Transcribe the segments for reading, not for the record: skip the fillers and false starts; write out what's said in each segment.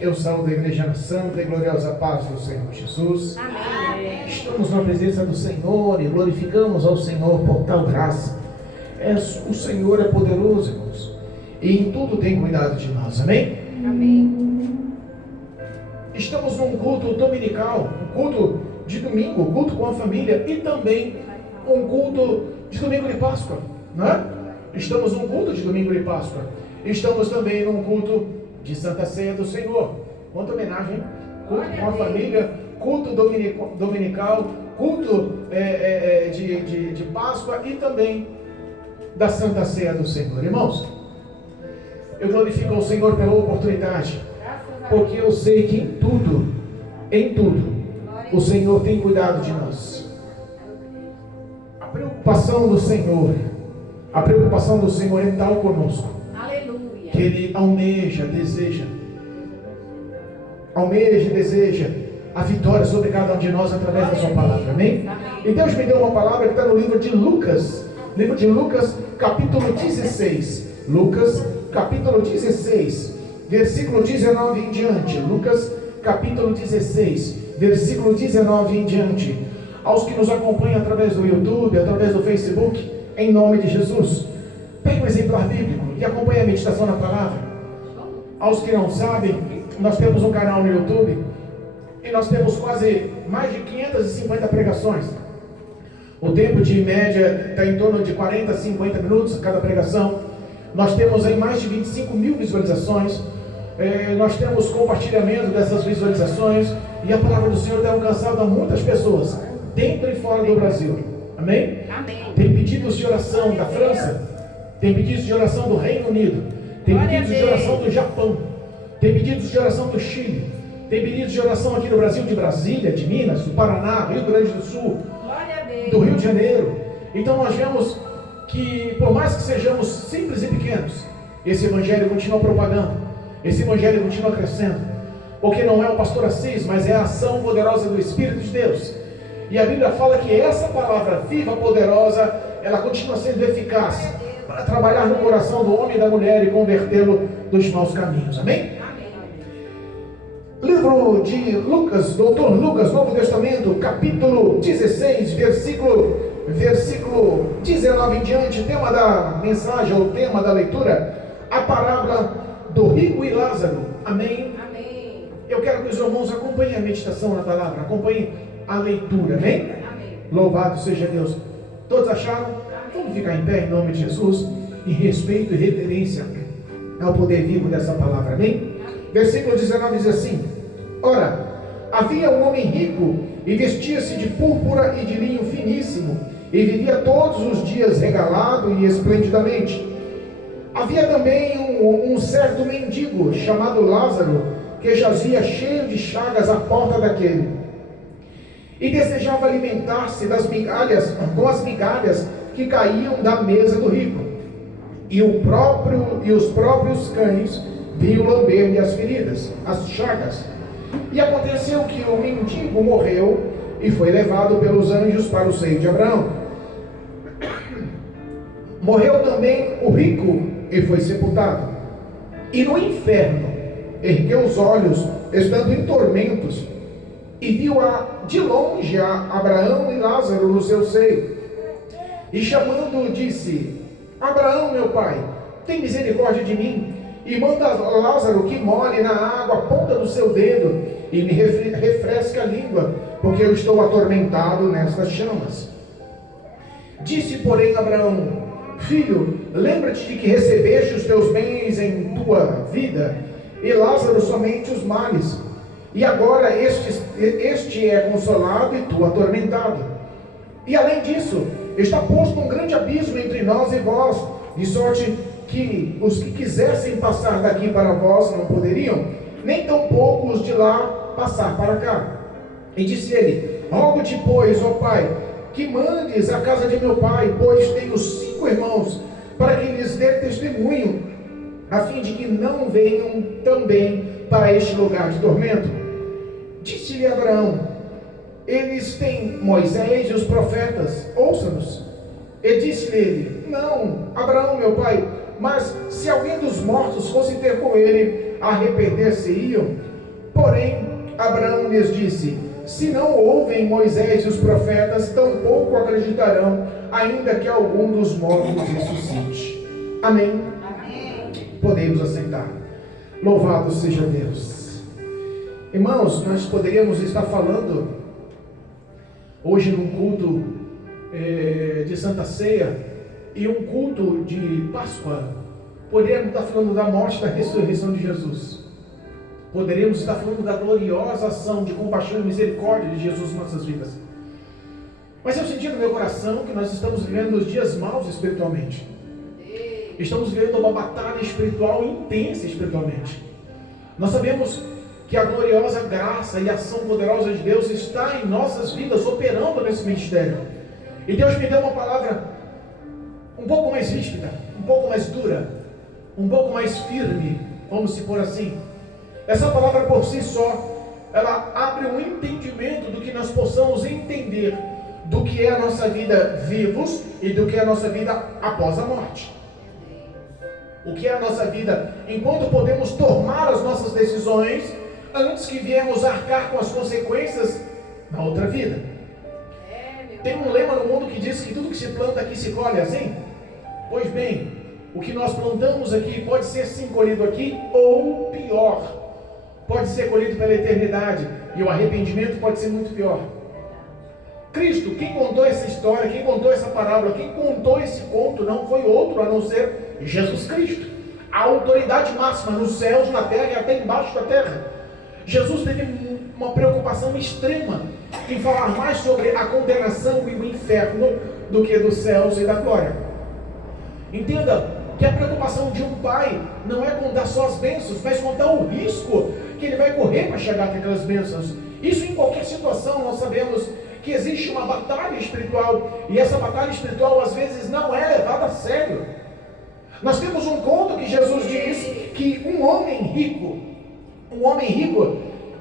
Eu saúdo a igreja na santa e gloriosa paz do Senhor Jesus. Amém. Estamos na presença do Senhor e glorificamos ao Senhor por tal graça. O Senhor é poderoso, irmãos, e em tudo tem cuidado de nós. Amém? Amém. Estamos num culto dominical, um culto de domingo, culto com a família, e também um culto de domingo de Páscoa, não é? Estamos num culto de domingo de Páscoa. Estamos também num culto de Santa Ceia do Senhor. Quanta homenagem, hein? Culto com a família, culto dominical, culto de Páscoa e também da Santa Ceia do Senhor. Irmãos, eu glorifico ao Senhor pela oportunidade, porque eu sei que em tudo, o Senhor tem cuidado de nós. A preocupação do Senhor é tal conosco, Aleluia, que Ele almeja e deseja a vitória sobre cada um de nós através da sua palavra. Amém? E Deus me deu uma palavra que está no livro de Lucas, capítulo 16. Lucas, capítulo 16, versículo 19 em diante. Lucas, capítulo 16, versículo 19 em diante. Aos que nos acompanham através do YouTube, através do Facebook, em nome de Jesus, pegue um exemplar bíblico e acompanhe a meditação na palavra. Aos que não sabem, nós temos um canal no YouTube e nós temos quase mais de 550 pregações. O tempo de média está em torno de 40 a 50 minutos cada pregação. Nós temos aí mais de 25 mil visualizações. Nós temos compartilhamento dessas visualizações e a palavra do Senhor tem alcançado a muitas pessoas dentro e fora do Brasil. Amém? Amém. Tem pedidos de oração da França, tem pedidos de oração do Reino Unido, tem pedidos de oração do Japão, tem pedidos de oração do Chile, tem pedidos de oração aqui no Brasil, de Brasília, de Minas, do Paraná, Rio Grande do Sul, do Rio de Janeiro. Então nós vemos que, por mais que sejamos simples e pequenos, esse evangelho continua propagando, esse evangelho continua crescendo, porque não é o pastor Assis, mas é a ação poderosa do Espírito de Deus. E a Bíblia fala que essa palavra viva, poderosa, ela continua sendo eficaz para trabalhar no coração do homem e da mulher e convertê-lo dos maus caminhos. Amém? Livro de Lucas, doutor Lucas, Novo Testamento, capítulo 16, versículo 19 em diante. Tema da mensagem, ou tema da leitura, a parábola do rico e Lázaro. Amém? Amém. Eu quero que os irmãos acompanhem a meditação na palavra, acompanhem a leitura. Amém? Amém. Louvado seja Deus. Todos acharam? Vamos ficar em pé em nome de Jesus, em respeito e reverência ao poder vivo dessa palavra. Amém? Versículo 19 diz assim: Ora, havia um homem rico e vestia-se de púrpura e de linho finíssimo e vivia todos os dias regalado e esplendidamente. Havia também um certo mendigo chamado Lázaro, que jazia cheio de chagas à porta daquele, e desejava alimentar-se com as migalhas que caíam da mesa do rico. E os próprios cães vinham lamber-lhe as feridas, as chagas. E aconteceu que o mendigo morreu e foi levado pelos anjos para o seio de Abraão. Morreu também o rico e foi sepultado. E no inferno ergueu os olhos, estando em tormentos, e viu de longe a Abraão e Lázaro no seu seio. E chamando, disse: Abraão, meu pai, tem misericórdia de mim, e manda Lázaro que molhe na água a ponta do seu dedo, e me refresque a língua, porque eu estou atormentado nestas chamas. Disse, porém, Abraão: Filho, lembra-te de que recebeste os teus bens em tua vida, e Lázaro somente os males. E agora este é consolado e tu atormentado. E além disso, está posto um grande abismo entre nós e vós, de sorte que os que quisessem passar daqui para vós não poderiam, nem tampouco os de lá passar para cá. E disse ele: Rogo-te, pois, ó pai, que mandes à casa de meu pai, pois tenho 5 irmãos, para que lhes dê testemunho, a fim de que não venham também para este lugar de tormento. Disse-lhe Abraão: Eles têm Moisés e os profetas, ouça-nos. E disse-lhe ele: Não, Abraão, meu pai, mas se alguém dos mortos fosse ter com ele, arrepender-se-iam. Porém, Abraão lhes disse: se não ouvem Moisés e os profetas, tampouco acreditarão, ainda que algum dos mortos ressuscite. Amém? Amém. Podemos aceitar. Louvado seja Deus. Irmãos, nós poderíamos estar falando hoje num culto de Santa Ceia e um culto de Páscoa. Poderíamos estar falando da morte e da ressurreição de Jesus. Poderíamos estar falando da gloriosa ação de compaixão e misericórdia de Jesus em nossas vidas. Mas eu senti no meu coração que nós estamos vivendo os dias maus espiritualmente. Estamos vivendo uma batalha espiritual intensa espiritualmente. Nós sabemos que a gloriosa graça e ação poderosa de Deus está em nossas vidas, operando nesse ministério. E Deus me deu uma palavra um pouco mais ríspida, um pouco mais dura, um pouco mais firme, vamos supor assim. Essa palavra por si só, ela abre um entendimento do que nós possamos entender do que é a nossa vida vivos e do que é a nossa vida após a morte. O que é a nossa vida enquanto podemos tomar as nossas decisões antes que viemos arcar com as consequências na outra vida. Tem um lema no mundo que diz que tudo que se planta aqui se colhe, assim? Pois bem, o que nós plantamos aqui pode ser sim colhido aqui, ou pior, pode ser colhido pela eternidade, e o arrependimento pode ser muito pior. Cristo, quem contou essa história, quem contou essa parábola, quem contou esse conto não foi outro a não ser Jesus Cristo, a autoridade máxima nos céus, na terra e até embaixo da terra. Jesus teve uma preocupação extrema em falar mais sobre a condenação e o inferno do que dos céus e da glória. Entenda que a preocupação de um pai não é contar só as bênçãos, mas contar o risco que ele vai correr para chegar até aquelas bênçãos. Isso em qualquer situação. Nós sabemos que existe uma batalha espiritual, e essa batalha espiritual às vezes não é levada a sério. Nós temos um conto que Jesus diz que um homem rico,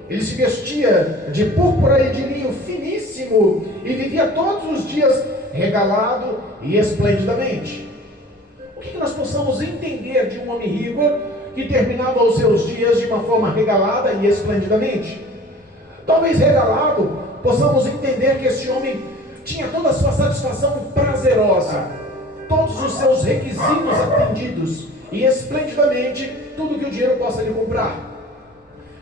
ele se vestia de púrpura e de linho finíssimo e vivia todos os dias regalado e esplendidamente. O que nós possamos entender de um homem rico que terminava os seus dias de uma forma regalada e esplendidamente? Talvez regalado, possamos entender que esse homem tinha toda a sua satisfação prazerosa, todos os seus requisitos atendidos, e esplendidamente tudo que o dinheiro possa lhe comprar.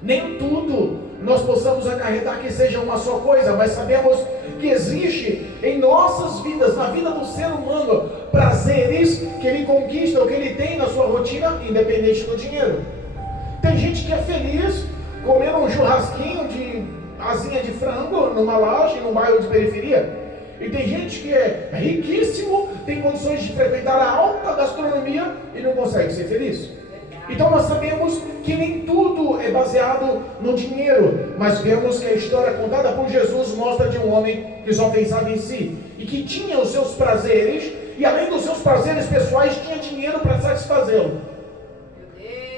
Nem tudo nós possamos acarretar que seja uma só coisa, mas sabemos que existe em nossas vidas, na vida do ser humano, prazeres que ele conquista ou que ele tem na sua rotina, independente do dinheiro. Tem gente que é feliz comendo um churrasquinho de asinha de frango numa laje, num bairro de periferia. E tem gente que é riquíssimo, tem condições de frequentar a alta gastronomia e não consegue ser feliz. Então nós sabemos que nem tudo é baseado no dinheiro, mas vemos que a história contada por Jesus mostra de um homem que só pensava em si e que tinha os seus prazeres, e além dos seus prazeres pessoais tinha dinheiro para satisfazê-lo.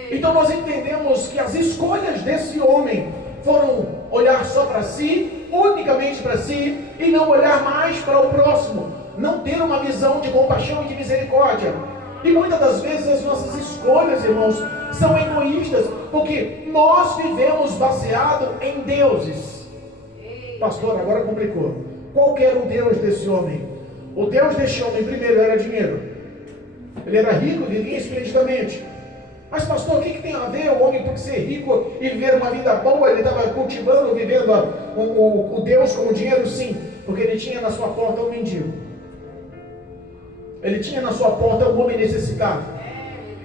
Então nós entendemos que as escolhas desse homem foram olhar só para si, unicamente para si, e não olhar mais para o próximo, não ter uma visão de compaixão e de misericórdia. E muitas das vezes as nossas escolhas, irmãos, são egoístas, porque nós vivemos baseado em deuses. Pastor, agora complicou. Qual que era o Deus desse homem? O Deus desse homem primeiro era dinheiro. Ele era rico, vivia esplendidamente. Mas pastor, o que tem a ver o homem por ser rico e viver uma vida boa? Ele estava cultivando, vivendo o Deus com o dinheiro? Sim, porque ele tinha na sua porta um mendigo. Ele tinha na sua porta um homem necessitado.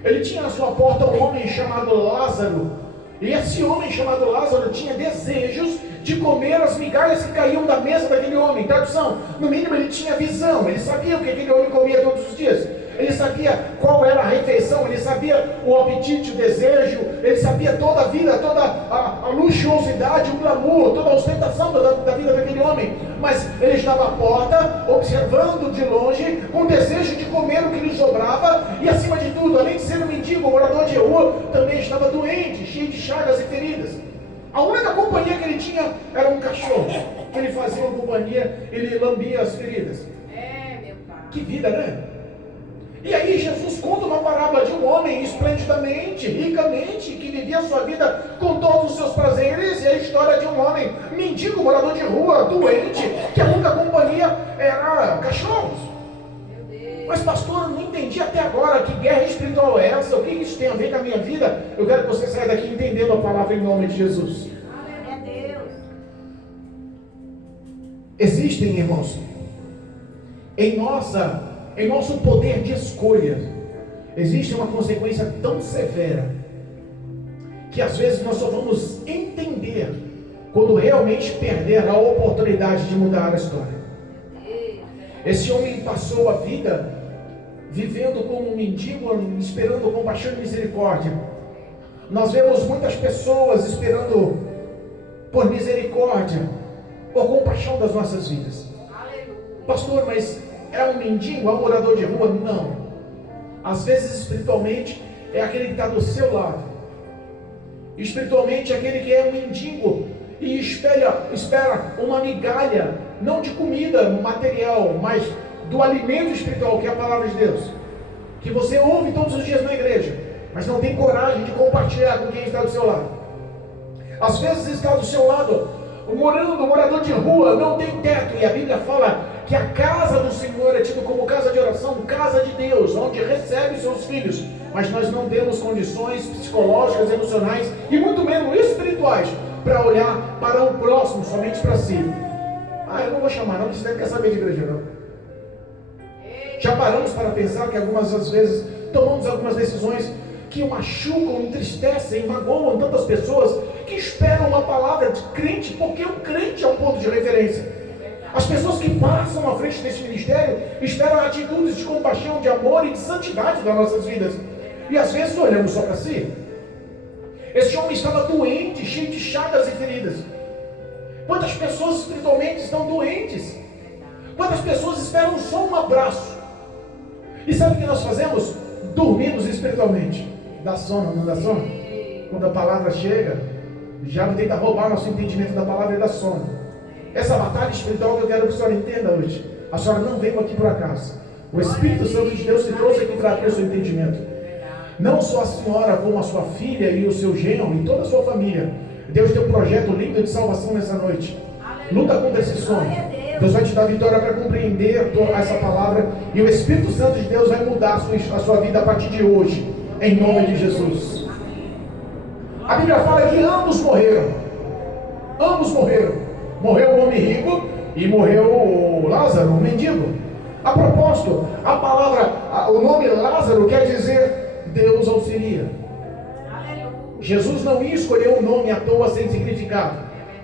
Ele tinha na sua porta um homem chamado Lázaro. E esse homem chamado Lázaro tinha desejos de comer as migalhas que caíam da mesa daquele homem. Tradução, no mínimo ele tinha visão. Ele sabia o que aquele homem comia todos os dias. Ele sabia qual era a refeição, ele sabia o apetite, o desejo, ele sabia toda a vida, toda a luxuosidade, o glamour, toda a ostentação da vida daquele homem. Mas ele estava à porta, observando de longe, com desejo de comer o que lhe sobrava, e acima de tudo, além de ser um mendigo, um morador de rua, também estava doente, cheio de chagas e feridas. A única companhia que ele tinha era um cachorro, que ele fazia uma companhia, ele lambia as feridas. Meu pai. Que vida, né? E aí Jesus conta uma parábola de um homem esplendidamente, ricamente, que vivia a sua vida com todos os seus prazeres, e a história de um homem mendigo, morador de rua, doente, que a única companhia era cachorros. Mas pastor, eu não entendi até agora que guerra espiritual é essa, o que isso tem a ver com a minha vida? Eu quero que você saia daqui entendendo a palavra em nome de Jesus. Existem, irmãos, em nosso poder de escolha, existe uma consequência tão severa, que às vezes nós só vamos entender quando realmente perder a oportunidade de mudar a história. Esse homem passou a vida vivendo como um mendigo, esperando compaixão e misericórdia. Nós vemos muitas pessoas esperando por misericórdia, por compaixão das nossas vidas. Pastor, mas é um mendigo, é um morador de rua? Não. Às vezes espiritualmente é aquele que está do seu lado. Espiritualmente é aquele que é um mendigo e espera uma migalha, não de comida material, mas do alimento espiritual, que é a palavra de Deus, que você ouve todos os dias na igreja, mas não tem coragem de compartilhar com quem está do seu lado. Às vezes está do seu lado morador de rua, não tem teto, e a Bíblia fala que a casa do Senhor é tido como casa de oração, casa de Deus, onde recebe seus filhos, mas nós não temos condições psicológicas, emocionais e muito menos espirituais para olhar para o próximo, somente para si. Eu não vou chamar não, porque você não quer saber de igreja não. Já paramos para pensar que algumas das vezes tomamos algumas decisões que machucam, entristecem, magoam tantas pessoas que esperam uma palavra de crente, porque o crente é um ponto de referência. As pessoas que passam à frente desse ministério esperam atitudes de compaixão, de amor e de santidade das nossas vidas. E às vezes olhamos só para si. Esse homem estava doente, cheio de chagas e feridas. Quantas pessoas espiritualmente estão doentes? Quantas pessoas esperam só um abraço? E sabe o que nós fazemos? Dormimos espiritualmente. Dá sono, não dá sono? Quando a palavra chega, o diabo tenta roubar nosso entendimento da palavra e dá sono. Essa batalha espiritual que eu quero que a senhora entenda hoje. A senhora não veio aqui por acaso. O Espírito Santo de Deus se trouxe aqui para abrir o seu entendimento. Não só a senhora, como a sua filha e o seu genro e toda a sua família. Deus tem um projeto lindo de salvação nessa noite. Luta contra esse sonho. Deus vai te dar vitória para compreender essa palavra. E o Espírito Santo de Deus vai mudar a sua vida a partir de hoje. Em nome de Jesus. A Bíblia fala que ambos morreram. Ambos morreram. Morreu o homem rico e morreu o Lázaro, o mendigo. A propósito, a palavra, o nome Lázaro quer dizer Deus auxilia. Jesus não ia escolher um nome à toa sem significado.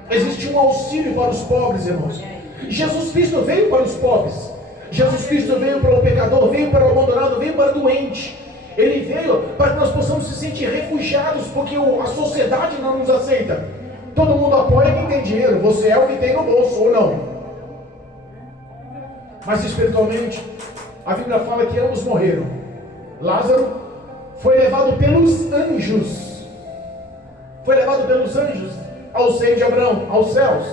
Existe um auxílio para os pobres, irmãos. Jesus Cristo veio para os pobres. Jesus Cristo veio para o pecador, veio para o abandonado, veio para o doente. Ele veio para que nós possamos se sentir refugiados, porque a sociedade não nos aceita. Todo mundo apoia quem tem dinheiro. Você é o que tem no bolso ou não. Mas espiritualmente, a Bíblia fala que ambos morreram. Lázaro foi levado pelos anjos. Foi levado pelos anjos ao seio de Abraão, aos céus.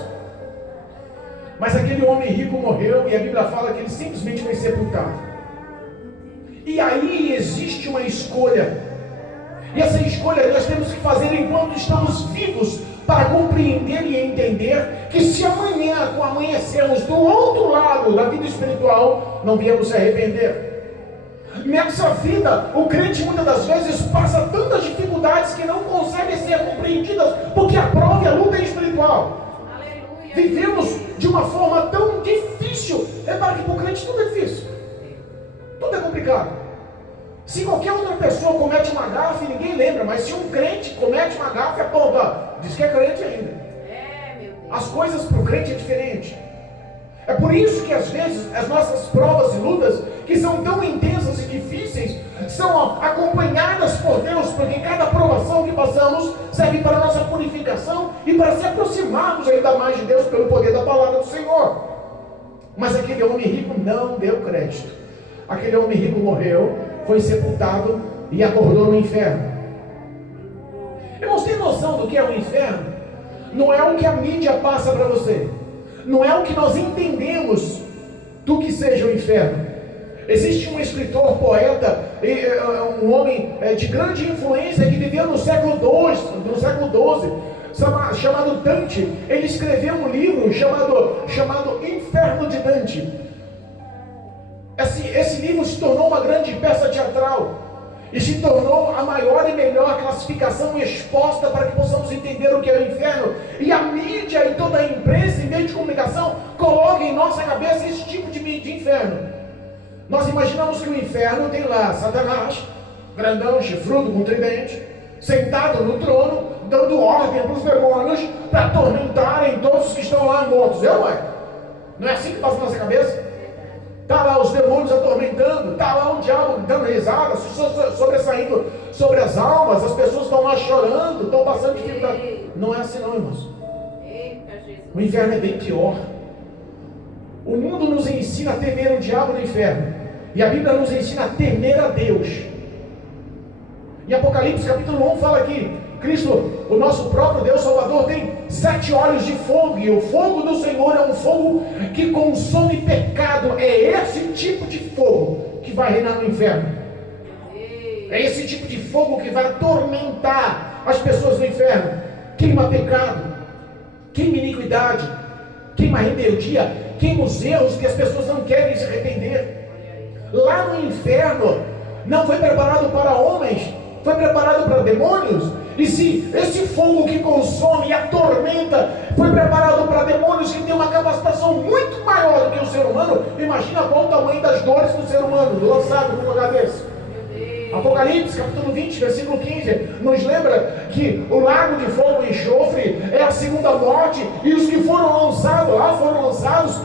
Mas aquele homem rico morreu e a Bíblia fala que ele simplesmente foi sepultado. E aí existe uma escolha. E essa escolha nós temos que fazer enquanto estamos vivos, para compreender e entender que se amanhã, com amanhecermos do outro lado da vida espiritual, não viemos se arrepender. Nessa vida, o crente muitas das vezes passa tantas dificuldades que não conseguem ser compreendidas, porque a prova e a luta é espiritual. Aleluia. Vivemos de uma forma tão difícil. Repara que para o crente tudo é difícil. Tudo é complicado. Se qualquer outra pessoa comete uma gafe, ninguém lembra, mas se um crente comete uma gafe, aponta, diz que é crente ainda. As coisas para o crente é diferente. É por isso que às vezes as nossas provas e lutas, que são tão intensas e difíceis, são acompanhadas por Deus, porque cada provação que passamos serve para a nossa purificação e para se aproximarmos ainda mais de Deus pelo poder da palavra do Senhor. Mas aquele homem rico não deu crédito. Aquele homem rico morreu, foi sepultado e acordou no inferno. Irmãos, tem noção do que é o inferno? Não é o que a mídia passa para você. Não é o que nós entendemos do que seja o inferno. Existe um escritor, poeta, um homem de grande influência que viveu no século XII, chamado Dante. Ele escreveu um livro chamado Inferno de Dante. Esse livro se tornou uma grande peça teatral e se tornou a maior e melhor classificação exposta para que possamos entender o que é o inferno. E a mídia e toda a imprensa e meio de comunicação colocam em nossa cabeça esse tipo de inferno. Nós imaginamos que o inferno tem lá Satanás, grandão, chifrudo, com tridente, sentado no trono, dando ordem para os demônios para atormentarem todos os que estão lá mortos. Não é assim que passa na nossa cabeça? Está lá os demônios atormentando, está lá o diabo dando risada, sobressaindo sobre as almas, as pessoas estão lá chorando, estão passando dificuldade. Não é assim não, irmãos. O inferno é bem pior. O mundo nos ensina a temer o diabo no inferno, e a Bíblia nos ensina a temer a Deus. Em Apocalipse capítulo 1 fala que Cristo, o nosso próprio Deus Salvador, tem 7 olhos de fogo, e o fogo do Senhor é um fogo que consome pecado. É esse tipo de fogo que vai reinar no inferno. É esse tipo de fogo que vai atormentar as pessoas no inferno. Queima pecado, queima iniquidade, queima rebeldia, queima os erros que as pessoas não querem se arrepender. Lá no inferno não foi preparado para homens, foi preparado para demônios. E se esse fogo que consome e atormenta foi preparado para demônios que têm uma capacitação muito maior do que o ser humano, imagina qual o tamanho das dores do ser humano lançado num lugar desse. Apocalipse capítulo 20, versículo 15 nos lembra que o lago de fogo e enxofre é a segunda morte, e os que foram lançados lá foram lançados,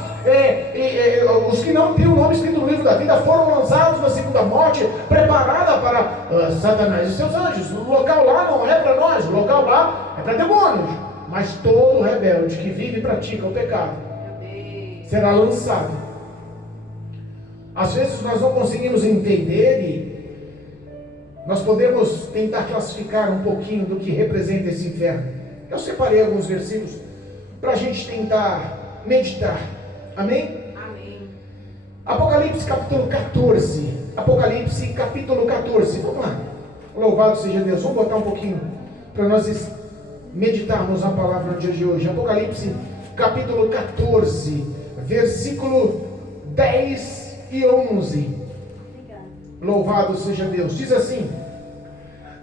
os que não têm o nome escrito no livro da vida foram lançados na segunda morte, preparada para Satanás e seus anjos. O local lá não é para nós, o local lá é para demônios. Mas todo rebelde que vive e pratica o pecado será lançado. Às vezes nós não conseguimos entender, e nós podemos tentar classificar um pouquinho do que representa esse inferno. Eu separei alguns versículos para a gente tentar meditar. Amém? Amém. Apocalipse capítulo 14. Apocalipse capítulo 14. Vamos lá. Louvado seja Deus. Vamos botar um pouquinho para nós meditarmos a palavra no dia de hoje. Apocalipse capítulo 14, versículo 10 e 11. Louvado seja Deus. Diz assim: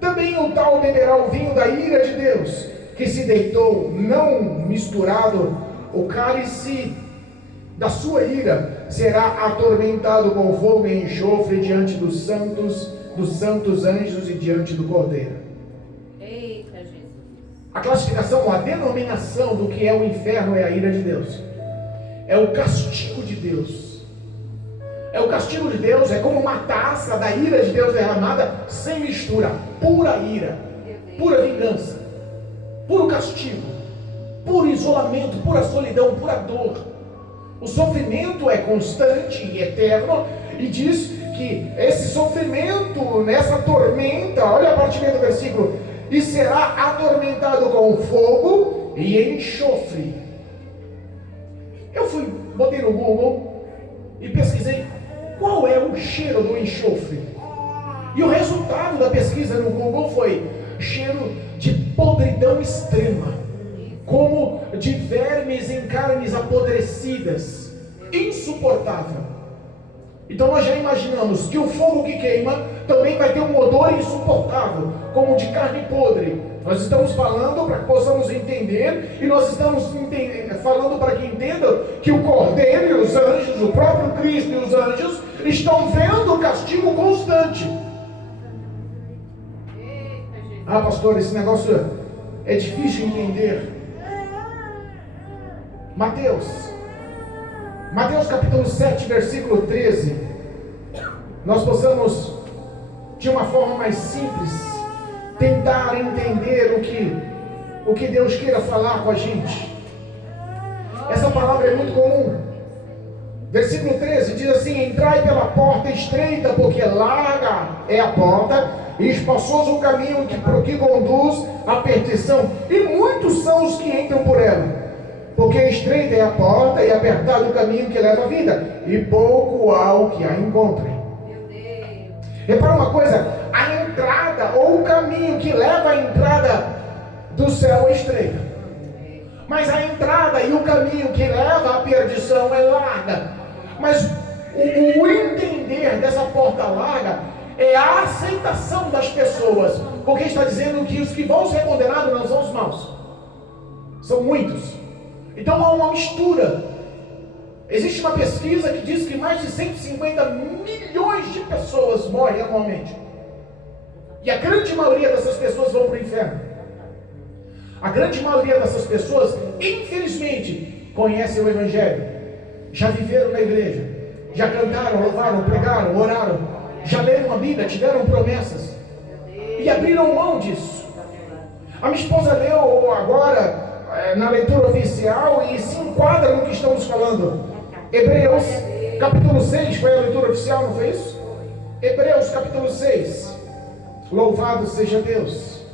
também o tal beberá o vinho da ira de Deus, que se deitou, não misturado, o cálice da sua ira será atormentado com fogo e enxofre diante dos santos anjos e diante do Cordeiro. Eita, Jesus. A classificação, a denominação do que é o inferno é a ira de Deus. É o castigo de Deus. É o castigo de Deus, é como uma taça da ira de Deus derramada sem mistura, pura ira, pura vingança, puro castigo, puro isolamento, pura solidão, pura dor. O sofrimento é constante e eterno, e diz que esse sofrimento, nessa tormenta, olha a parte do versículo, e será atormentado com fogo e enxofre. Eu botei no Google e pesquisei qual é o cheiro do enxofre. E o resultado da pesquisa no Google foi cheiro de podridão extrema, como de vermes em carnes apodrecidas, insuportável. Então nós já imaginamos que o fogo que queima também vai ter um odor insuportável, como de carne podre. Nós estamos falando para que possamos entender, e nós estamos falando para que entendam que o Cordeiro e os anjos, o próprio Cristo e os anjos, estão vendo o castigo constante. Ah, pastor, esse negócio é difícil de entender. Mateus capítulo 7, versículo 13. Nós possamos, de uma forma mais simples, tentar entender o que Deus queira falar com a gente. Essa palavra é muito comum. Versículo 13 diz assim: entrai pela porta estreita, porque larga é a porta, e espaçoso o caminho que conduz à perdição, e muitos são os que entram por ela. Porque estreita é a porta e apertado o caminho que leva à vida, e pouco há o que a encontre. Repara uma coisa, a entrada ou o caminho que leva à entrada do céu é estreita, mas a entrada e o caminho que leva à perdição é larga. Mas o entender dessa porta larga é a aceitação das pessoas, porque está dizendo que os que vão ser condenados não são os maus, são muitos. Então há uma mistura. Existe uma pesquisa que diz que mais de 150 milhões de pessoas morrem anualmente, e a grande maioria dessas pessoas vão para o inferno. A grande maioria dessas pessoas, infelizmente, conhecem o Evangelho, já viveram na igreja, já cantaram, louvaram, pregaram, oraram, já leram a Bíblia, tiveram promessas e abriram mão disso. A minha esposa leu agora na leitura oficial e se enquadra no que estamos falando. Hebreus capítulo 6 foi a leitura oficial, não foi isso? Hebreus capítulo 6. Louvado seja Deus,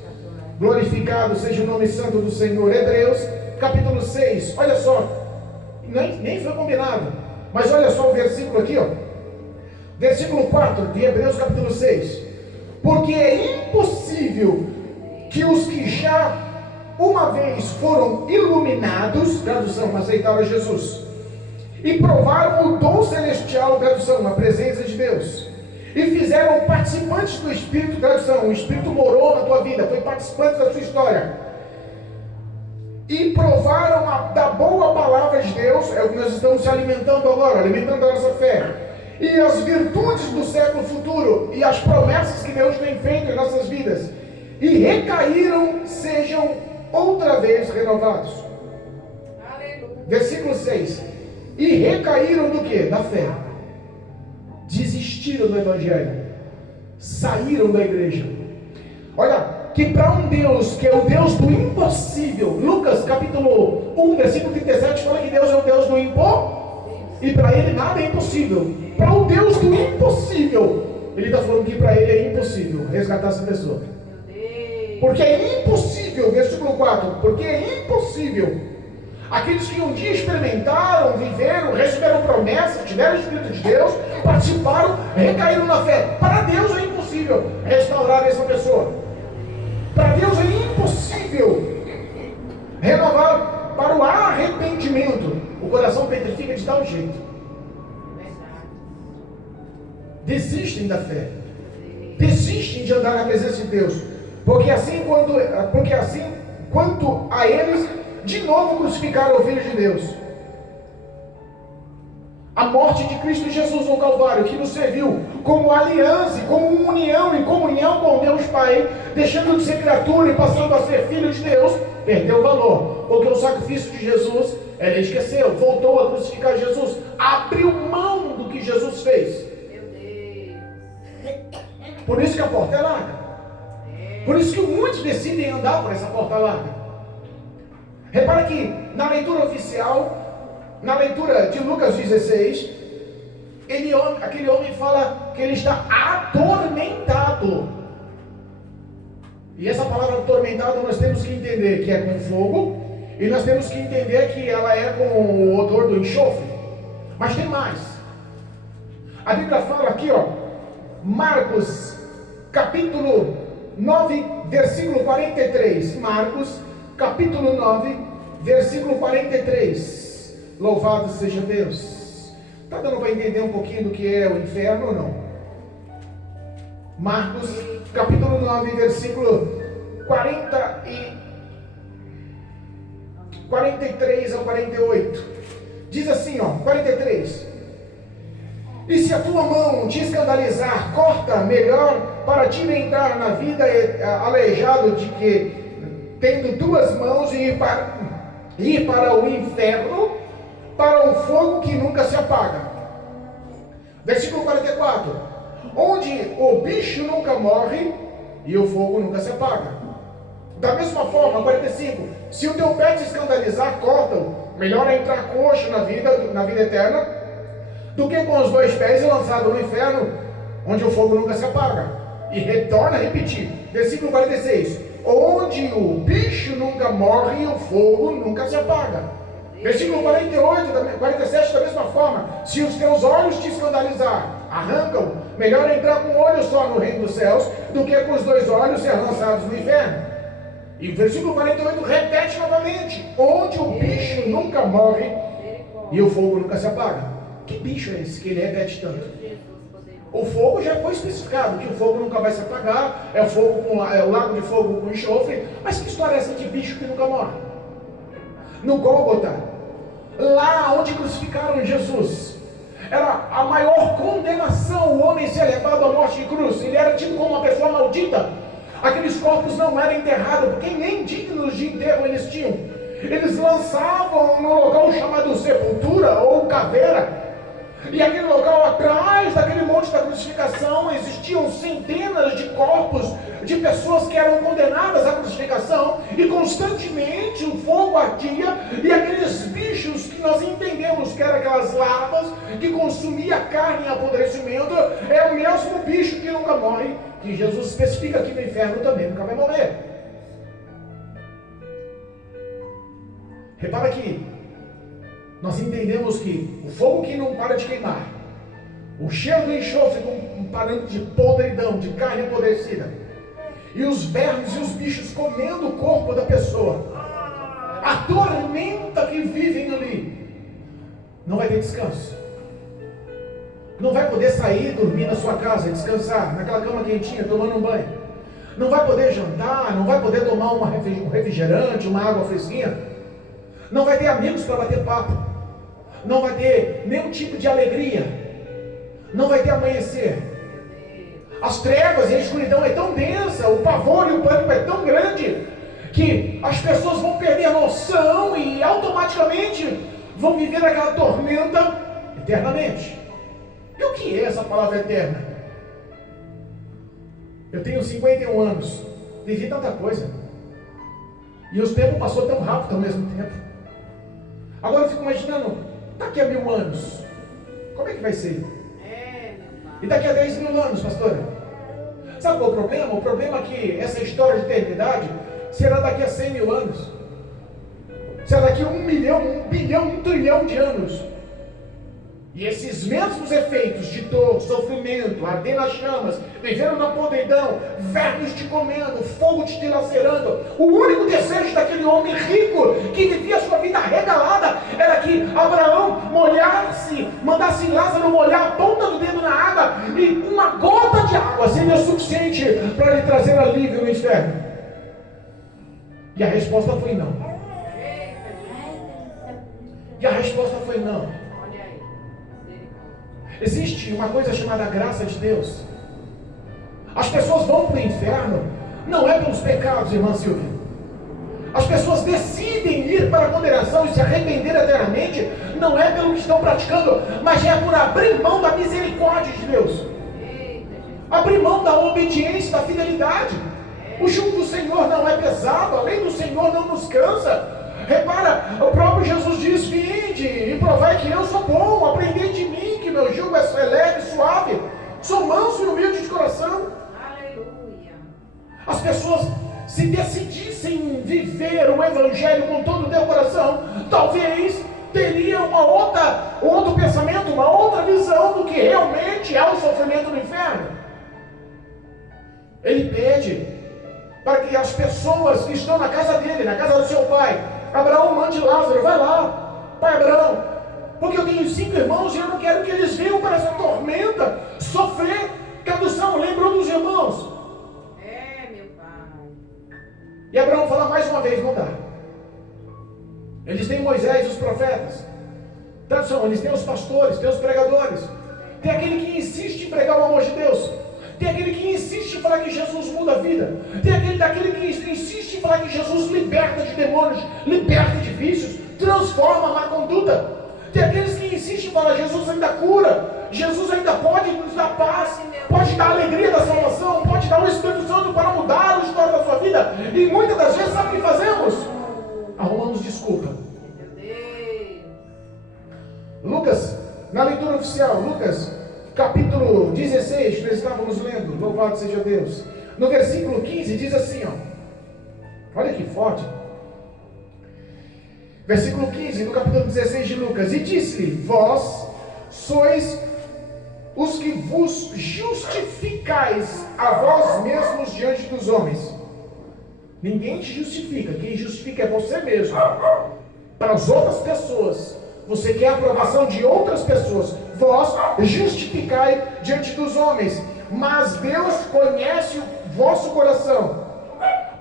glorificado seja o nome santo do Senhor. Hebreus capítulo 6, olha só, nem foi combinado, mas olha só o versículo aqui, ó. Versículo 4 de Hebreus capítulo 6. Porque é impossível que os que já uma vez foram iluminados, tradução, aceitaram a Jesus, e provaram o dom celestial, tradução, a presença de Deus, e fizeram participantes do Espírito, tradução, o Espírito morou na tua vida, foi participante da sua história, e provaram da boa palavra de Deus, é o que nós estamos se alimentando agora, alimentando a nossa fé, e as virtudes do século futuro, e as promessas que Deus tem feito em nossas vidas, e recaíram, sejam outra vez renovados. Aleluia. Versículo 6. E recaíram do que? Da fé. Desistiram do Evangelho, saíram da igreja. Olha, que para um Deus que é o Deus do impossível, Lucas capítulo 1, versículo 37 fala que Deus é o Deus do impossível, e para ele nada é impossível. Para o Deus do impossível, ele está falando que para ele é impossível resgatar essa pessoa. Porque é impossível, versículo 4, porque é impossível. Aqueles que um dia experimentaram, viveram, receberam promessas, tiveram o Espírito de Deus, participaram, recaíram na fé. Para Deus é impossível restaurar essa pessoa. Para Deus é impossível renovar para o arrependimento. O coração petrifica de tal jeito. Desistem da fé. Desistem de andar na presença de Deus. Porque assim quanto a eles, de novo crucificaram o Filho de Deus. A morte de Cristo Jesus no Calvário, que nos serviu como aliança, como união e comunhão com Deus Pai, deixando de ser criatura e passando a ser filho de Deus, perdeu o valor. Porque o sacrifício de Jesus, ele esqueceu, voltou a crucificar Jesus, abriu mão do que Jesus fez. Por isso que a porta é larga. Por isso que muitos decidem andar por essa porta larga. Repara que na leitura oficial, na leitura de Lucas 16, aquele homem fala que ele está atormentado. E essa palavra atormentado nós temos que entender que é com fogo, e nós temos que entender que ela é com o odor do enxofre. Mas tem mais. A Bíblia fala aqui, ó, Marcos capítulo 9, versículo 43. Marcos, capítulo 9, versículo 43. Louvado seja Deus. Está dando para entender um pouquinho do que é o inferno ou não? Marcos, capítulo 9, versículo 43 ao 48. Diz assim, ó, 43. E se a tua mão te escandalizar, corta, melhor para ti entrar na vida aleijado de que, tendo duas mãos, ir para o inferno, para o fogo que nunca se apaga. Versículo 44. Onde o bicho nunca morre e o fogo nunca se apaga. Da mesma forma, 45. Se o teu pé te escandalizar, corta-o. Melhor é entrar coxo na vida eterna, do que com os dois pés e lançado no inferno, onde o fogo nunca se apaga. E retorna a repetir, versículo 46, onde o bicho nunca morre e o fogo nunca se apaga. Versículo 47 da mesma forma: se os teus olhos te escandalizar, arranca-o. Melhor entrar com um olho só no reino dos céus do que com os dois olhos ser lançados no inferno. E o versículo 48 repete novamente: onde o bicho nunca morre e o fogo nunca se apaga. Que bicho é esse que ele repete tanto? O fogo já foi especificado, que o fogo nunca vai se apagar, é o lago de fogo com enxofre. Mas que história é essa de bicho que nunca morre? No Gólgota, lá onde crucificaram Jesus, era a maior condenação o homem ser levado à morte de cruz. Ele era tido como uma pessoa maldita. Aqueles corpos não eram enterrados, porque nem dignos de enterro eles tinham. Eles lançavam no local chamado sepultura ou caveira. E aquele local atrás daquele monte da crucificação existiam centenas de corpos de pessoas que eram condenadas à crucificação, e constantemente o fogo ardia, e aqueles bichos que nós entendemos que eram aquelas larvas que consumiam a carne em apodrecimento, é o mesmo bicho que nunca morre, que Jesus especifica aqui no inferno também nunca vai morrer. Repara aqui, nós entendemos que o fogo que não para de queimar, o cheiro do enxofre parando de podridão, de carne apodrecida, e os vermes e os bichos comendo o corpo da pessoa, a tormenta que vivem ali, não vai ter descanso. Não vai poder sair, dormir na sua casa, descansar, naquela cama quentinha, tomando um banho. Não vai poder jantar, não vai poder tomar um refrigerante, uma água fresquinha. Não vai ter amigos para bater papo. Não vai ter nenhum tipo de alegria. Não vai ter amanhecer. As trevas e a escuridão é tão densa, o pavor e o pânico é tão grande, que as pessoas vão perder a noção e automaticamente vão viver aquela tormenta eternamente. E o que é essa palavra eterna? Eu tenho 51 anos, vivi tanta coisa, e o tempo passou tão rápido ao mesmo tempo. Agora eu fico imaginando, daqui a 1000 anos, como é que vai ser? E daqui a 10.000 anos, pastora? Sabe qual é o problema? O problema é que essa história de eternidade será daqui a 100.000 anos. Será daqui a 1 milhão, 1 bilhão, 1 trilhão de anos. E esses mesmos efeitos de dor, sofrimento, arder nas chamas, vivendo na podridão, vermes te comendo, fogo te dilacerando, o único desejo daquele homem rico que vivia a sua vida regalada era que Abraão mandasse Lázaro molhar a ponta do dedo na água, e uma gota de água seria suficiente para lhe trazer alívio no inferno. E a resposta foi não. E a resposta foi não. Existe uma coisa chamada graça de Deus. As pessoas vão para o inferno, não é pelos pecados, irmã Silvia. As pessoas decidem ir para a condenação e se arrepender eternamente, não é pelo que estão praticando, mas é por abrir mão da misericórdia de Deus. Abrir mão da obediência, da fidelidade. O jugo do Senhor não é pesado, a lei do Senhor não nos cansa. Repara, o próprio Jesus diz: vinde e provai que eu sou bom, aprendei de mim, que meu jugo é leve e suave, sou manso e humilde de coração. Aleluia. As pessoas, se decidissem viver o Evangelho com todo o teu coração, talvez teriam outro pensamento, uma outra visão do que realmente é o sofrimento no inferno. Ele pede para que as pessoas que estão na casa dele, na casa do seu pai, Abraão, mande Lázaro, vai lá, pai Abraão, porque eu tenho 5 irmãos e eu não quero que eles venham para essa tormenta sofrer. Tradução, lembrou dos irmãos? Meu pai. E Abraão fala mais uma vez: não dá. Eles têm Moisés e os profetas. Tradução, eles têm os pastores, têm os pregadores. Tem aquele que insiste em pregar o amor de Deus. Tem aquele que insiste em falar que Jesus muda a vida. Tem daquele que insiste em falar que Jesus liberta de demônios, liberta de vícios, transforma a má conduta. Tem aqueles que insistem em falar: Jesus ainda cura, Jesus ainda pode nos dar paz, pode dar a alegria da salvação, pode dar o Espírito Santo para mudar a história da sua vida. E muitas das vezes, sabe o que fazemos? Arrumamos desculpa. Lucas, na leitura oficial, Lucas capítulo 16, que nós estávamos lendo, louvado seja Deus, no versículo 15 diz assim, olha que forte: Versículo 15, no capítulo 16 de Lucas. E disse-lhe: vós sois os que vos justificais a vós mesmos diante dos homens. Ninguém te justifica, quem justifica é você mesmo. Para as outras pessoas, você quer a aprovação de outras pessoas. Vós justificai diante dos homens, mas Deus conhece o vosso coração.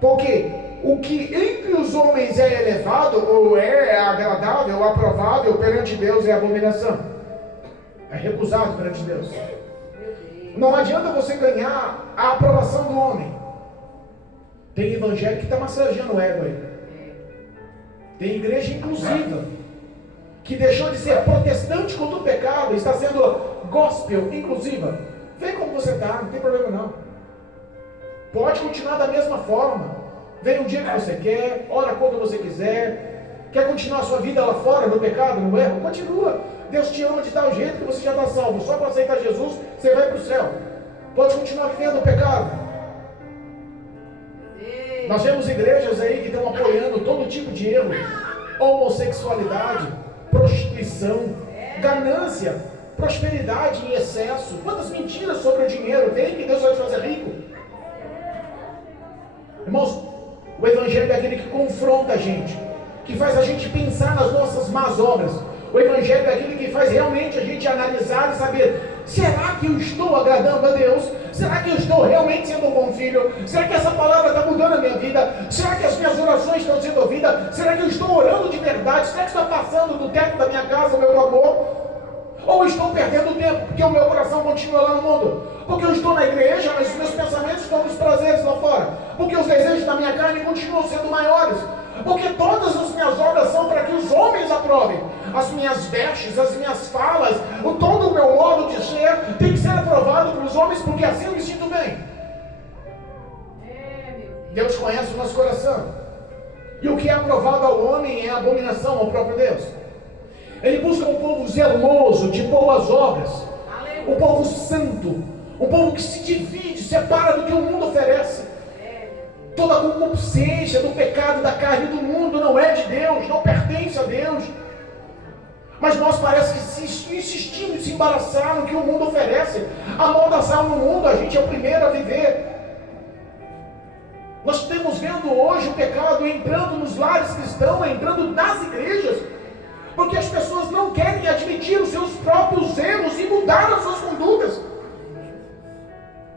Porque o que entre os homens é elevado, ou é agradável, ou aprovável perante Deus, é abominação. É recusado perante Deus. Não adianta você ganhar a aprovação do homem. Tem evangelho que está massageando o ego aí. Tem igreja inclusiva, que deixou de ser protestante contra o pecado, está sendo gospel inclusiva. Vem como você está, não tem problema não. Pode continuar da mesma forma. Vem um dia que você quer, ora quando você quiser. Quer continuar a sua vida lá fora, no pecado, no erro? Continua. Deus te ama de tal jeito que você já está salvo. Só para aceitar Jesus, você vai para o céu. Pode continuar vivendo o pecado. Nós vemos igrejas aí que estão apoiando todo tipo de erro. Homossexualidade, prostituição, ganância, prosperidade em excesso. Quantas mentiras sobre o dinheiro tem que Deus vai te fazer rico? Irmãos, o evangelho é aquele que confronta a gente, que faz a gente pensar nas nossas más obras. O evangelho é aquele que faz realmente a gente analisar e saber: será que eu estou agradando a Deus? Será que eu estou realmente sendo um bom filho? Será que essa palavra está mudando a minha vida? Será que as minhas orações estão sendo ouvidas? Será que eu estou orando de verdade? Será que está passando do teto da minha casa o meu clamor? Ou estou perdendo tempo, porque o meu coração continua lá no mundo? Porque eu estou na igreja, mas os meus pensamentos estão nos prazeres lá fora? Porque os desejos da minha carne continuam sendo maiores? Porque todas as minhas obras são para que os homens aprovem. As minhas vestes, as minhas falas, todo o meu modo de ser tem que ser aprovado pelos homens, porque assim eu me sinto bem. Deus conhece o nosso coração. E o que é aprovado ao homem é abominação ao próprio Deus. Ele busca um povo zeloso, de boas obras. Um povo santo. Um povo que se divide, separa do que o mundo oferece. Toda a concupiscência do pecado da carne do mundo não é de Deus, não pertence a Deus. Mas nós parece que insistimos em se embaraçar no que o mundo oferece. A moldação no mundo, a gente é o primeiro a viver. Nós estamos vendo hoje o pecado entrando nos lares cristãos, entrando nas igrejas, porque as pessoas não querem admitir os seus próprios erros e mudar as suas condutas.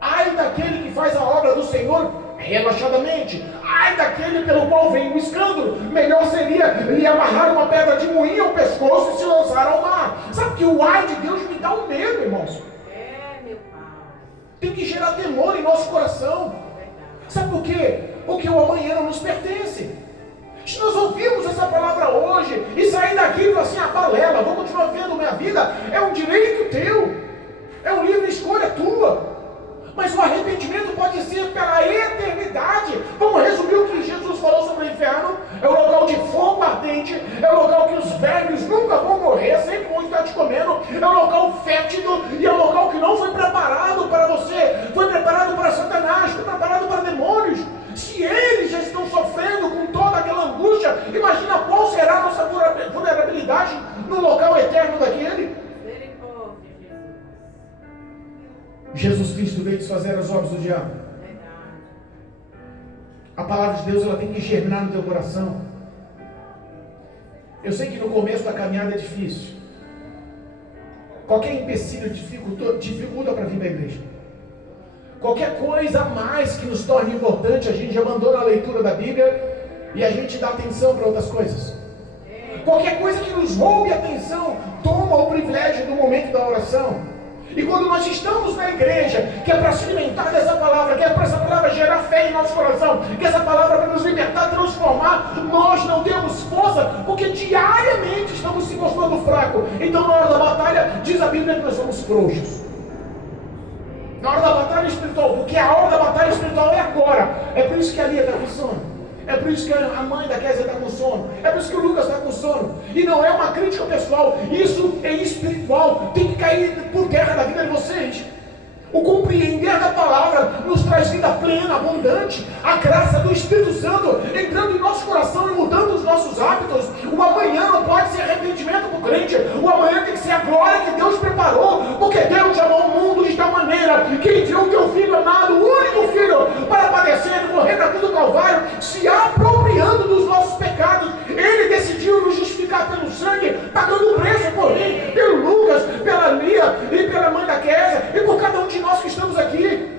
Ai daquele que faz a obra do Senhor relaxadamente. Ai daquele pelo qual vem o escândalo. Melhor seria lhe amarrar uma pedra de moinho ao pescoço e se lançar ao mar. Sabe que o ai de Deus me dá um medo, irmãos. Meu pai. Tem que gerar temor em nosso coração. Sabe por quê? Porque o amanhã não nos pertence. Se nós ouvirmos essa palavra hoje e sair daqui e falar assim: balela, vou continuar vivendo minha vida, é um direito teu, é um livre escolha tua. Mas o arrependimento pode ser pela eternidade. Vamos resumir o que Jesus falou sobre o inferno: é um local de fogo ardente, é um local que os velhos nunca vão morrer, sempre vão estar te comendo, é um local fétido e é um local que não foi preparado para você, foi preparado para Satanás, foi preparado para demônios. Se eles já estão sofrendo com toda aquela angústia, imagina qual será a nossa vulnerabilidade no local eterno daquele. Jesus Cristo veio desfazer as obras do diabo. A palavra de Deus, ela tem que germinar no teu coração. Eu sei que no começo da caminhada é difícil. Qualquer empecilho dificulta para vir para a igreja. Qualquer coisa a mais que nos torne importante, a gente abandona a leitura da Bíblia e a gente dá atenção para outras coisas. Qualquer coisa que nos roube a atenção, toma o privilégio do momento da oração. E quando nós estamos na igreja, que é para se alimentar dessa palavra, que é para essa palavra gerar fé em nosso coração, que essa palavra é para nos libertar, transformar, nós não temos força, porque diariamente estamos se mostrando fracos. Então na hora da batalha, diz a Bíblia que nós somos frouxos. Na hora da batalha espiritual, porque a hora da batalha espiritual é agora. É por isso que a Lia está com sono. É por isso que a mãe da Kézia está com sono. É por isso que o Lucas está com sono. E não é uma crítica pessoal. Isso é espiritual. Tem que cair por terra da vida de vocês. O compreender da palavra nos traz vida plena, abundante. A graça do Espírito Santo entrando em nosso coração e mudando os nossos hábitos. Uma frente. O amanhã tem que ser a glória que Deus preparou, porque Deus amou o mundo de tal maneira que Ele tirou o teu filho amado, o único filho, para padecer e morrer na cruz do Calvário, se apropriando dos nossos pecados. Ele decidiu nos justificar pelo sangue, pagando o preço por mim, pelo Lucas, pela Lia e pela mãe da Késia e por cada um de nós que estamos aqui.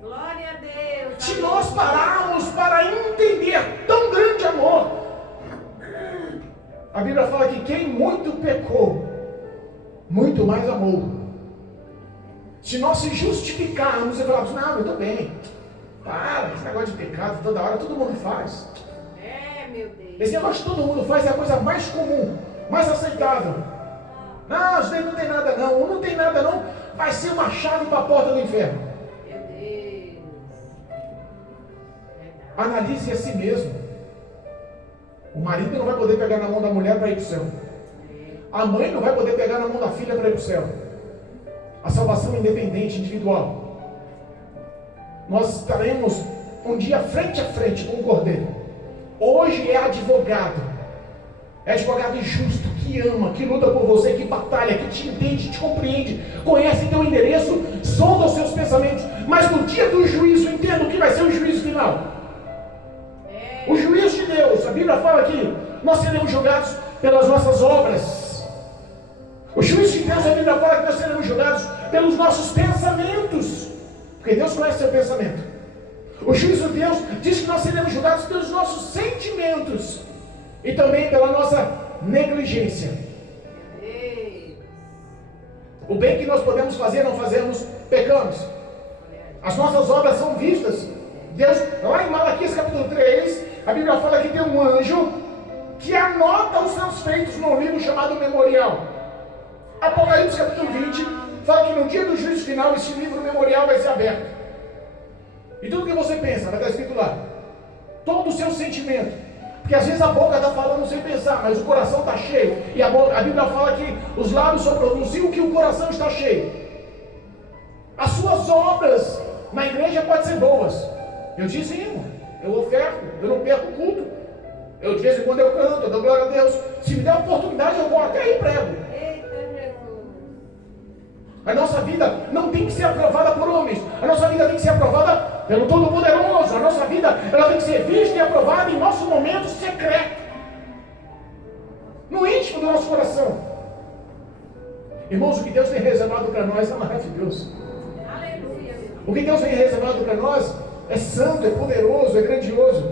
Glória a Deus. Se nós pararmos para entender tão grande amor, a Bíblia fala que quem muito pecou, muito mais amou. Se nós se justificarmos e falarmos, não, eu estou bem, para, esse negócio de pecado toda hora, todo mundo faz. Meu Deus. Esse negócio que todo mundo faz é a coisa mais comum, mais aceitável. Não, isso daí não tem nada não, não tem nada não, vai ser uma chave para a porta do inferno. Meu Deus. Analise a si mesmo. O marido não vai poder pegar na mão da mulher para ir para o céu. A mãe não vai poder pegar na mão da filha para ir para o céu. A salvação é independente, individual. Nós estaremos um dia frente a frente com o Cordeiro. Hoje é advogado. É advogado justo, que ama, que luta por você, que batalha, que te entende, te compreende, conhece teu endereço, sonda os seus pensamentos. Mas no dia do juízo, entenda o que vai ser o juízo final. O juízo de Deus, a Bíblia fala que nós seremos julgados pelas nossas obras. O juízo de Deus, a Bíblia fala que nós seremos julgados pelos nossos pensamentos, porque Deus conhece seu pensamento. O juízo de Deus diz que nós seremos julgados pelos nossos sentimentos e também pela nossa negligência. O bem que nós podemos fazer, não fazemos, pecamos. As nossas obras são vistas. Deus, lá em Malaquias capítulo 3, a Bíblia fala que tem um anjo que anota os seus feitos num livro chamado Memorial. Apocalipse capítulo 20 fala que no dia do juízo final esse livro memorial vai ser aberto. E tudo que você pensa vai estar escrito lá. Todo o seu sentimento. Porque às vezes a boca está falando sem pensar, mas o coração está cheio. E a Bíblia fala que os lábios só pronunciam o que o coração está cheio. As suas obras na igreja podem ser boas. Eu dizimo, eu oferto, eu não perco o culto. Eu de vez em quando eu canto, eu dou glória a Deus. Se me der oportunidade, eu vou até e prego. A nossa vida não tem que ser aprovada por homens. A nossa vida tem que ser aprovada pelo Todo-Poderoso. A nossa vida ela tem que ser vista e aprovada em nosso momento secreto, no íntimo do nosso coração. Irmãos, o que Deus tem reservado para nós é maravilhoso. Aleluia. O que Deus tem reservado para nós é santo, é poderoso, é grandioso.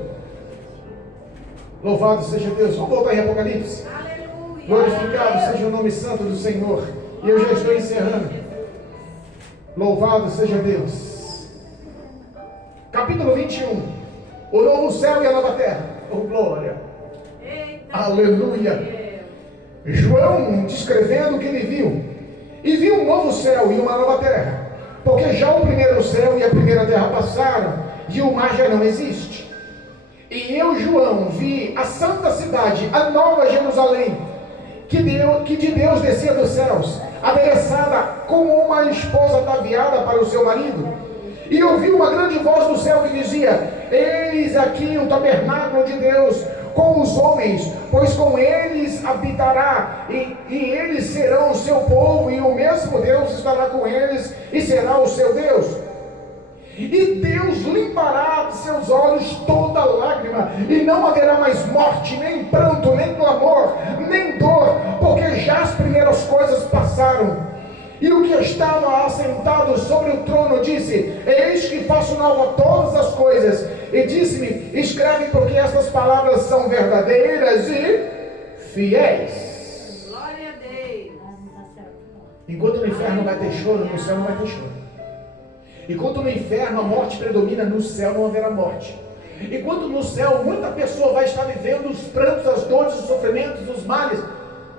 Louvado seja Deus. Vamos voltar em Apocalipse. Aleluia. Glorificado seja o nome santo do Senhor. E eu já estou encerrando. Louvado seja Deus. Capítulo 21. O novo céu e a nova terra. Oh, glória. Eita, aleluia. João descrevendo o que ele viu. E viu um novo céu e uma nova terra. Porque já o primeiro céu e a primeira terra passaram, e o mar já não existe. E eu, João, vi a santa cidade, a nova Jerusalém, que de Deus descia dos céus, adereçada como uma esposa ataviada para o seu marido. E ouvi uma grande voz do céu que dizia: eis aqui o tabernáculo de Deus com os homens, pois com eles habitará, e eles serão o seu povo, e o mesmo Deus estará com eles, e será o seu Deus. E Deus limpará de seus olhos toda lágrima, e não haverá mais morte, nem pranto, nem clamor, nem dor, porque já as primeiras coisas passaram. E o que estava assentado sobre o trono disse: eis que faço nova todas as coisas. E disse-me: escreve, porque estas palavras são verdadeiras e fiéis. glória a Deus. Enquanto no inferno vai ter choro, no céu não vai ter choro. Enquanto no inferno a morte predomina, no céu não haverá morte. Enquanto no céu muita pessoa vai estar vivendo os prantos, as dores, os sofrimentos, os males,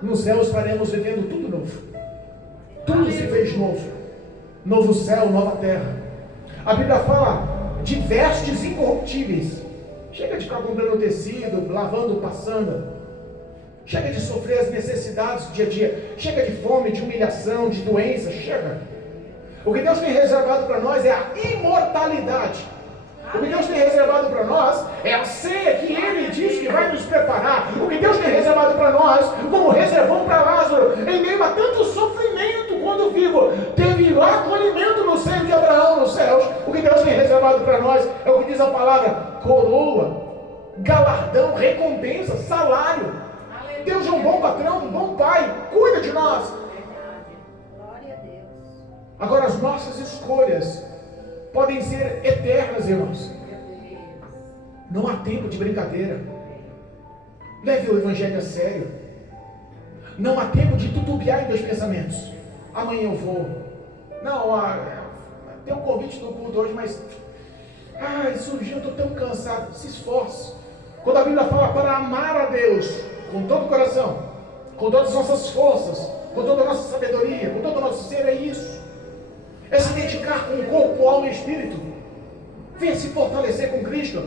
no céu estaremos vivendo tudo novo. Tudo se fez novo. Novo céu, nova terra. A Bíblia fala de vestes incorruptíveis. Chega de ficar comprando tecido, lavando, passando. Chega de sofrer as necessidades do dia a dia. Chega de fome, de humilhação, de doença. Chega. O que Deus tem reservado para nós é a imortalidade. O que Deus tem reservado para nós é a ceia que Ele diz que vai nos preparar. O que Deus tem reservado para nós nós, como reservou para Lázaro, em meio a tanto sofrimento quando vivo, teve acolhimento no seio de Abraão nos céus. O que Deus tem reservado para nós é o que diz a palavra: coroa, galardão, recompensa, salário. Aleluia. Deus é um bom patrão, um bom pai, cuida de nós. Verdade. Glória a Deus. Agora, as nossas escolhas podem ser eternas, irmãos. Meu Deus. Não há tempo de brincadeira. Leve o evangelho a sério. Não há tempo de tutubiar em dois pensamentos. Amanhã eu vou. Não, tem um convite no culto hoje, mas surgiu, eu estou tão cansado. Se esforce. Quando a Bíblia fala para amar a Deus com todo o coração, com todas as nossas forças, com toda a nossa sabedoria, com todo o nosso ser, é isso. É se dedicar com o corpo, alma e espírito. Venha se fortalecer com Cristo.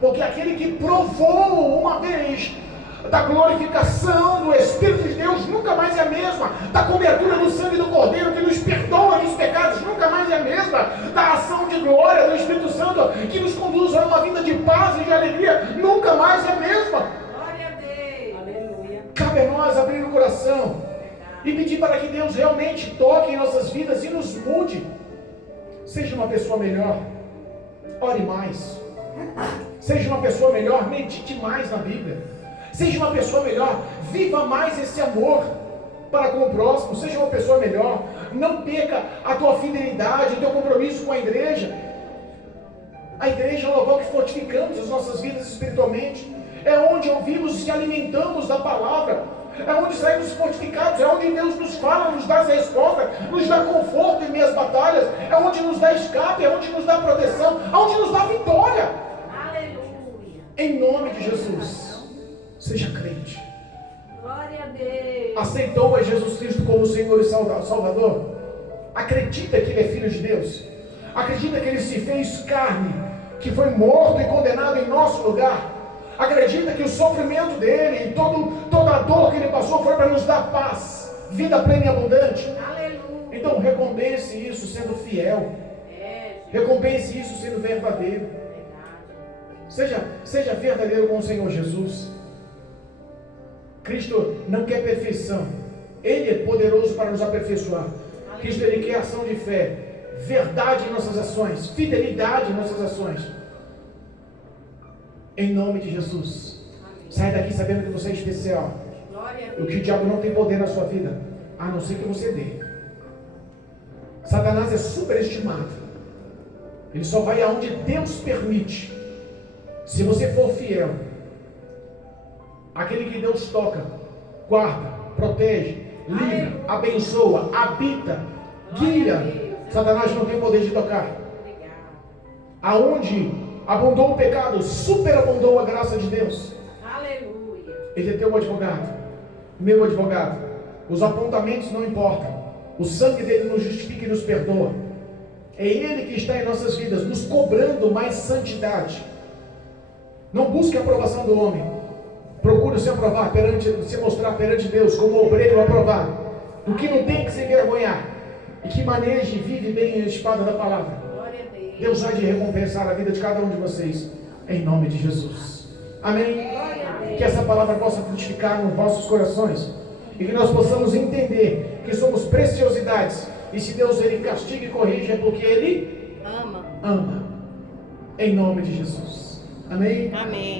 Porque aquele que provou uma vez da glorificação do Espírito de Deus nunca mais é a mesma. Da cobertura do sangue do Cordeiro que nos perdoa dos pecados nunca mais é a mesma. Da ação de glória do Espírito Santo que nos conduz a uma vida de paz e de alegria nunca mais é a mesma. Glória a Deus. Aleluia. Cabe a nós abrir o coração e pedir para que Deus realmente toque em nossas vidas e nos mude. Seja uma pessoa melhor, ore mais. Seja uma pessoa melhor, medite mais na Bíblia. Seja uma pessoa melhor, viva mais esse amor para com o próximo. Seja uma pessoa melhor, não perca a tua fidelidade, o teu compromisso com a igreja. A igreja é o local que fortificamos as nossas vidas espiritualmente. É onde ouvimos e alimentamos da palavra. É onde saímos fortificados. É onde Deus nos fala, nos dá as respostas, nos dá conforto em meias batalhas. É onde nos dá escape, é onde nos dá proteção, é onde nos dá vitória. Aleluia. Em nome de Jesus, seja crente. Glória a Deus. Aceitou a Jesus Cristo como Senhor e Salvador? Acredita que Ele é Filho de Deus? Acredita que Ele se fez carne, que foi morto e condenado em nosso lugar? Acredita que o sofrimento dele e toda a dor que Ele passou foi para nos dar paz, vida plena e abundante? Aleluia. Então recompense isso sendo fiel. Recompense isso sendo verdadeiro. Seja verdadeiro com o Senhor Jesus. Cristo não quer perfeição. Ele é poderoso para nos aperfeiçoar. Cristo, Ele quer ação de fé, verdade em nossas ações, fidelidade em nossas ações. Em nome de Jesus. Sai daqui sabendo que você é especial. O que o diabo não tem poder na sua vida, a não ser que você dê. Satanás é superestimado. Ele só vai aonde Deus permite. Se você for fiel, aquele que Deus toca, guarda, protege, livra, abençoa, habita, guia, Satanás não tem poder de tocar. Aonde abundou o pecado, superabundou a graça de Deus. Aleluia. Ele é teu advogado, meu advogado. Os apontamentos não importam. O sangue dele nos justifica e nos perdoa. É Ele que está em nossas vidas, nos cobrando mais santidade. Não busque a aprovação do homem. Procure se mostrar perante Deus como obreiro aprovado. O que não tem que se envergonhar. E que maneje e vive bem a espada da palavra. Deus há de recompensar a vida de cada um de vocês. Em nome de Jesus. Amém? Que essa palavra possa frutificar nos vossos corações. E que nós possamos entender que somos preciosidades. E se Deus Ele castiga e corrige é porque Ele ama. Em nome de Jesus. Amém? Amém.